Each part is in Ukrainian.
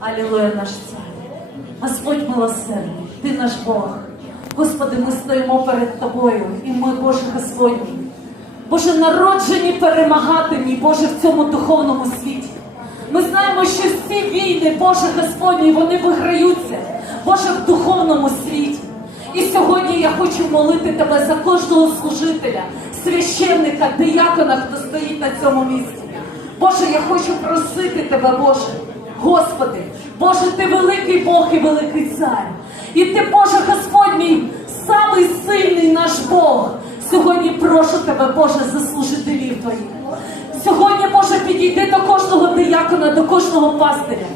Алілуя наш цар. Господь милосердний, ти наш Бог. Господи, ми стоїмо перед тобою, і ми, Боже Господній. Боже, народжені перемагати, мій Боже, в цьому духовному світі. Ми знаємо, що всі війни, Боже Господній, вони виграються, Боже, в духовному світі. І сьогодні я хочу молити тебе за кожного служителя, священника, диякона, хто стоїть на цьому місці. Боже, я хочу просити тебе, Боже, Господи, Боже, ти великий Бог і великий цар. І ти, Боже Господь мій, самий сильний наш Бог. Сьогодні прошу тебе, Боже, за служителів твоїх. Сьогодні, Боже, підійди до кожного диякона, до кожного пастиря.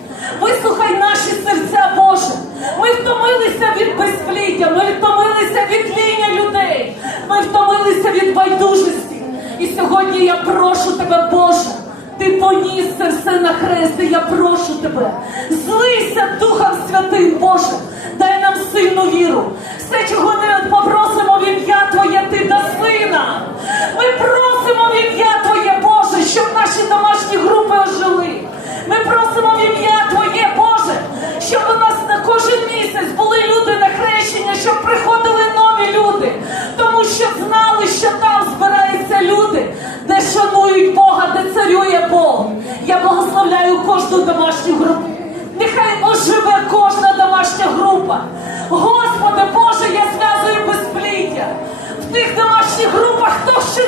Вислухай наші серця, Боже. Ми втомилися від безпліддя, ми втомилися від ління людей, ми втомилися від байдужості. І сьогодні я прошу тебе, Боже. Поніс це все на хрест, і я прошу тебе. Злися Духом групу. Нехай оживе кожна домашня група. Господи Боже, я зв'язую безпліття. В тих домашніх групах хто ще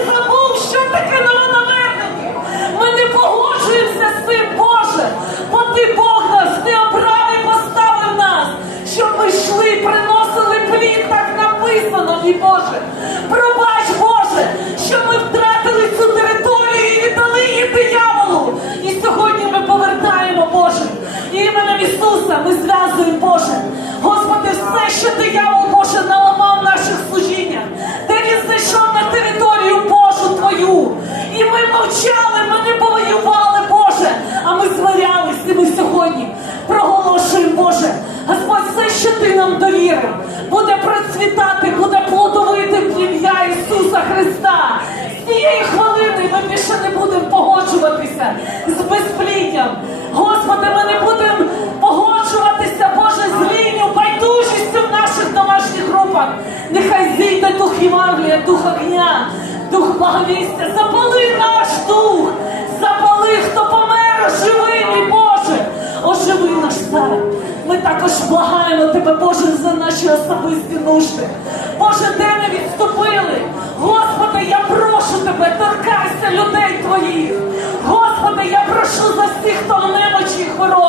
диявол, Боже, наламав наше наших служіннях, де він зайшов на територію Божу Твою. І ми мовчали, ми не повоювали, Боже, а ми зварялись, і ми сьогодні проголошуємо, Боже. Господь, все, що ти нам довірив, буде процвітати, дух огня, дух благовістя. Запали наш дух, запали, хто помер, оживи, мій Боже, оживи наш цар. Ми також благаємо тебе, Боже, за наші особисті нужди. Боже, де ми відступили? Господи, я прошу тебе, торкайся людей твоїх.